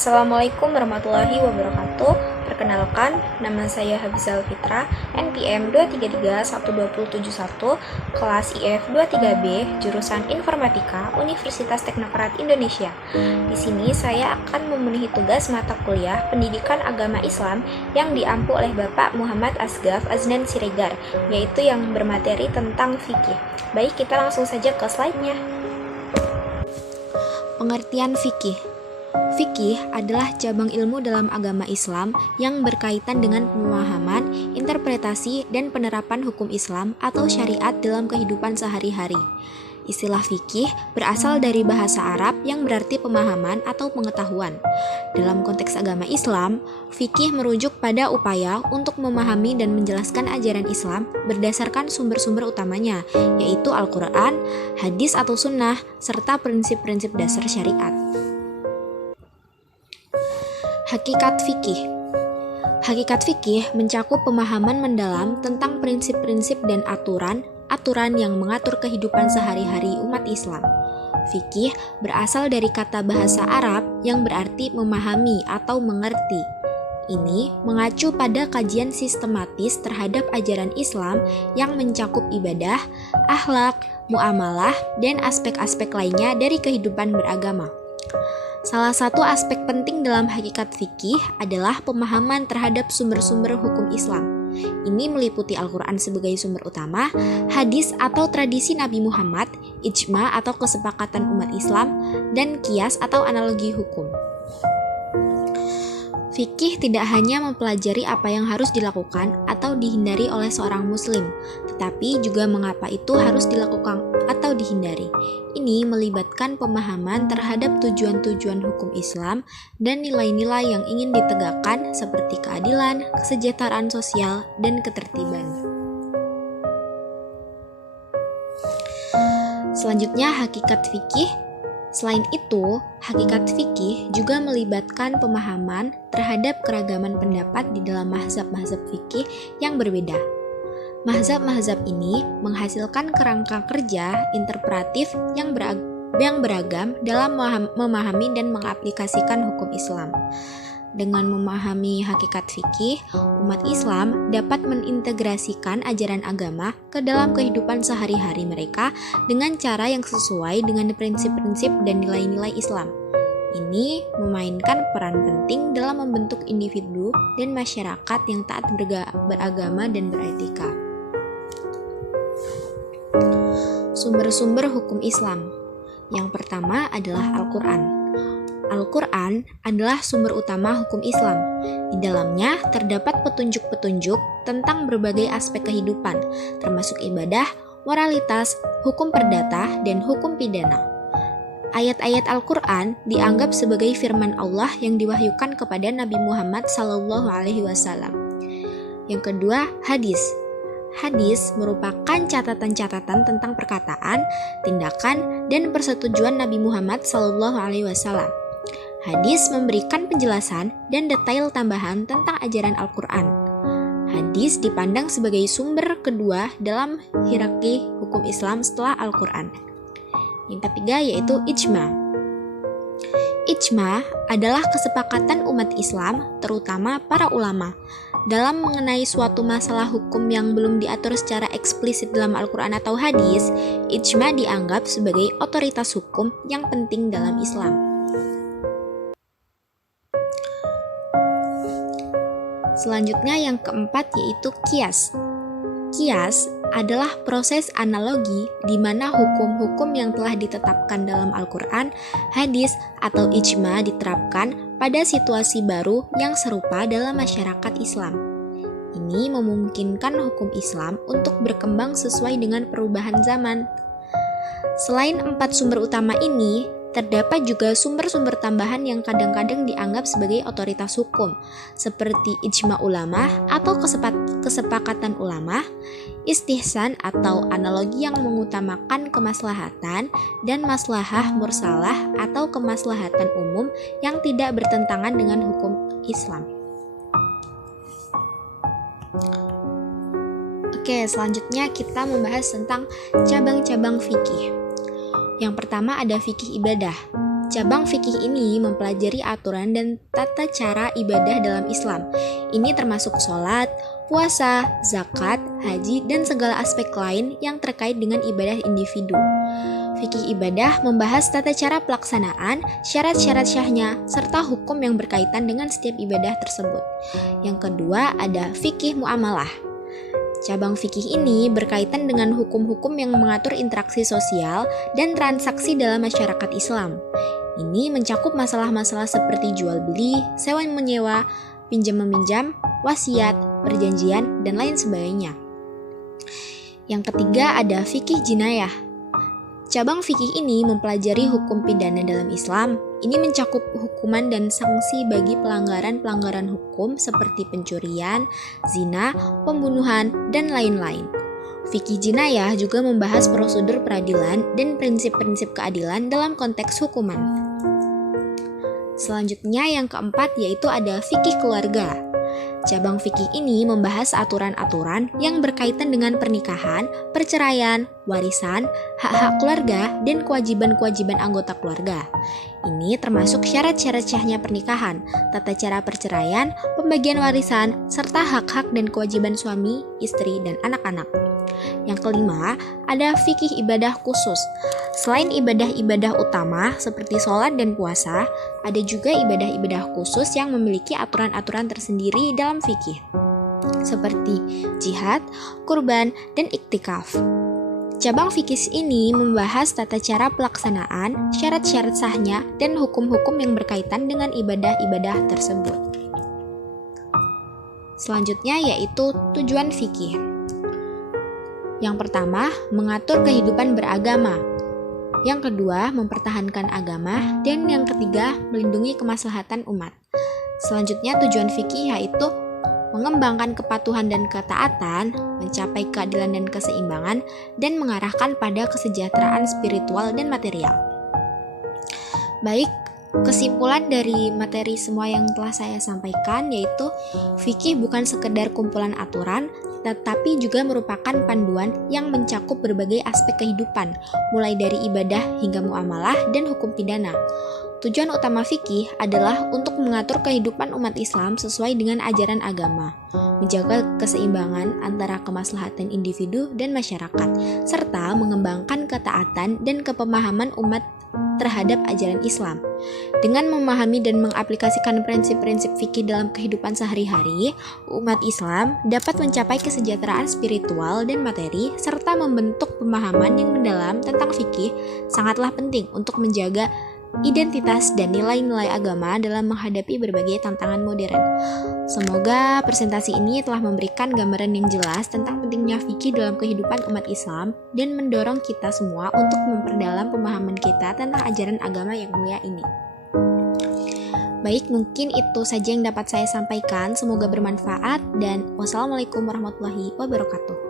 Assalamualaikum warahmatullahi wabarakatuh. Perkenalkan, nama saya Habizal Fitra, NPM 2331271, kelas IF 23B, jurusan Informatika, Universitas Teknokrat Indonesia. Di sini saya akan memenuhi tugas mata kuliah Pendidikan Agama Islam yang diampu oleh Bapak Muhammad Asgaf Aznan Siregar, yaitu yang bermateri tentang fikih. Baik, kita langsung saja ke slide-nya. Pengertian fikih. Fikih adalah cabang ilmu dalam agama Islam yang berkaitan dengan pemahaman, interpretasi, dan penerapan hukum Islam atau syariat dalam kehidupan sehari-hari. Istilah fikih berasal dari bahasa Arab yang berarti pemahaman atau pengetahuan. Dalam konteks agama Islam, fikih merujuk pada upaya untuk memahami dan menjelaskan ajaran Islam berdasarkan sumber-sumber utamanya, yaitu Al-Quran, hadis atau sunnah, serta prinsip-prinsip dasar syariat. Hakikat fikih. Hakikat fikih mencakup pemahaman mendalam tentang prinsip-prinsip dan aturan yang mengatur kehidupan sehari-hari umat Islam. Fikih berasal dari kata bahasa Arab yang berarti memahami atau mengerti. Ini mengacu pada kajian sistematis terhadap ajaran Islam yang mencakup ibadah, akhlak, muamalah, dan aspek-aspek lainnya dari kehidupan beragama. Salah satu aspek penting dalam hakikat fikih adalah pemahaman terhadap sumber-sumber hukum Islam. Ini meliputi Al-Quran sebagai sumber utama, hadis atau tradisi Nabi Muhammad, ijma atau kesepakatan umat Islam, dan qiyas atau analogi hukum. Fikih tidak hanya mempelajari apa yang harus dilakukan atau dihindari oleh seorang muslim, tetapi juga mengapa itu harus dilakukan atau dihindari. Ini melibatkan pemahaman terhadap tujuan-tujuan hukum Islam dan nilai-nilai yang ingin ditegakkan seperti keadilan, kesejahteraan sosial, dan ketertiban. Selanjutnya, hakikat fikih. Selain itu, hakikat fikih juga melibatkan pemahaman terhadap keragaman pendapat di dalam mazhab-mazhab fikih yang berbeda. Mazhab-mazhab ini menghasilkan kerangka kerja interpretif yang beragam dalam memahami dan mengaplikasikan hukum Islam. Dengan memahami hakikat fikih, umat Islam dapat mengintegrasikan ajaran agama ke dalam kehidupan sehari-hari mereka dengan cara yang sesuai dengan prinsip-prinsip dan nilai-nilai Islam. Ini memainkan peran penting dalam membentuk individu dan masyarakat yang taat beragama dan beretika. Sumber-sumber hukum Islam. Yang pertama adalah Al-Quran. Al-Quran adalah sumber utama hukum Islam. Di dalamnya terdapat petunjuk-petunjuk tentang berbagai aspek kehidupan, termasuk ibadah, moralitas, hukum perdata, dan hukum pidana. Ayat-ayat Al-Quran dianggap sebagai firman Allah yang diwahyukan kepada Nabi Muhammad SAW. Yang kedua, hadis. Hadis merupakan catatan-catatan tentang perkataan, tindakan, dan persetujuan Nabi Muhammad SAW. Hadis memberikan penjelasan dan detail tambahan tentang ajaran Al-Quran. Hadis dipandang sebagai sumber kedua dalam hierarki hukum Islam setelah Al-Quran. Yang ketiga yaitu ijma. Ijma adalah kesepakatan umat Islam, terutama para ulama, dalam mengenai suatu masalah hukum yang belum diatur secara eksplisit dalam Al-Quran atau hadis. Ijma dianggap sebagai otoritas hukum yang penting dalam Islam. Selanjutnya yang keempat yaitu qiyas. Qiyas adalah proses analogi di mana hukum-hukum yang telah ditetapkan dalam Al-Quran, hadis, atau ijma diterapkan pada situasi baru yang serupa dalam masyarakat Islam. Ini memungkinkan hukum Islam untuk berkembang sesuai dengan perubahan zaman. Selain 4 sumber utama ini, terdapat juga sumber-sumber tambahan yang kadang-kadang dianggap sebagai otoritas hukum, seperti ijma ulama atau kesepakatan ulama, istihsan atau analogi yang mengutamakan kemaslahatan, dan maslahah mursalah atau kemaslahatan umum yang tidak bertentangan dengan hukum Islam. Oke, selanjutnya kita membahas tentang cabang-cabang fikih. Yang pertama ada fikih ibadah. Cabang fikih ini mempelajari aturan dan tata cara ibadah dalam Islam. Ini termasuk sholat, puasa, zakat, haji, dan segala aspek lain yang terkait dengan ibadah individu. Fikih ibadah membahas tata cara pelaksanaan, syarat-syarat syahnya, serta hukum yang berkaitan dengan setiap ibadah tersebut. Yang kedua ada fikih muamalah. Cabang fikih ini berkaitan dengan hukum-hukum yang mengatur interaksi sosial dan transaksi dalam masyarakat Islam. Ini mencakup masalah-masalah seperti jual beli, sewa menyewa, pinjam meminjam, wasiat, perjanjian, dan lain sebagainya. Yang ketiga ada fikih jinayah. Cabang fikih ini mempelajari hukum pidana dalam Islam. Ini mencakup hukuman dan sanksi bagi pelanggaran-pelanggaran hukum seperti pencurian, zina, pembunuhan, dan lain-lain. Fikih jinayah juga membahas prosedur peradilan dan prinsip-prinsip keadilan dalam konteks hukuman. Selanjutnya yang keempat yaitu ada fikih keluarga. Cabang fikih ini membahas aturan-aturan yang berkaitan dengan pernikahan, perceraian, warisan, hak-hak keluarga, dan kewajiban-kewajiban anggota keluarga. Ini termasuk syarat-syarat syahnya pernikahan, tata cara perceraian, pembagian warisan, serta hak-hak dan kewajiban suami, istri, dan anak-anak. Yang kelima, ada fikih ibadah khusus. Selain ibadah-ibadah utama seperti sholat dan puasa, ada juga ibadah-ibadah khusus yang memiliki aturan-aturan tersendiri dalam fikih, seperti jihad, kurban, dan iktikaf. Cabang fikih ini membahas tata cara pelaksanaan, syarat-syarat sahnya, dan hukum-hukum yang berkaitan dengan ibadah-ibadah tersebut. Selanjutnya yaitu tujuan fikih. Yang pertama, mengatur kehidupan beragama. Yang kedua, mempertahankan agama. Dan yang ketiga, melindungi kemaslahatan umat. Selanjutnya tujuan fikih yaitu mengembangkan kepatuhan dan ketaatan, mencapai keadilan dan keseimbangan, dan mengarahkan pada kesejahteraan spiritual dan material. Baik, kesimpulan dari materi semua yang telah saya sampaikan yaitu fikih bukan sekedar kumpulan aturan, tetapi juga merupakan panduan yang mencakup berbagai aspek kehidupan, mulai dari ibadah hingga muamalah dan hukum pidana. Tujuan utama fikih adalah untuk mengatur kehidupan umat Islam sesuai dengan ajaran agama, menjaga keseimbangan antara kemaslahatan individu dan masyarakat, serta mengembangkan ketaatan dan kepemahaman umat terhadap ajaran Islam. Dengan memahami dan mengaplikasikan prinsip-prinsip fikih dalam kehidupan sehari-hari, umat Islam dapat mencapai kesejahteraan spiritual dan materi, serta membentuk pemahaman yang mendalam tentang fikih sangatlah penting untuk menjaga identitas dan nilai-nilai agama dalam menghadapi berbagai tantangan modern. Semoga presentasi ini telah memberikan gambaran yang jelas tentang pentingnya fikih dalam kehidupan umat Islam dan mendorong kita semua untuk memperdalam pemahaman kita tentang ajaran agama yang mulia ini. Baik, mungkin itu saja yang dapat saya sampaikan. Semoga bermanfaat dan wassalamualaikum warahmatullahi wabarakatuh.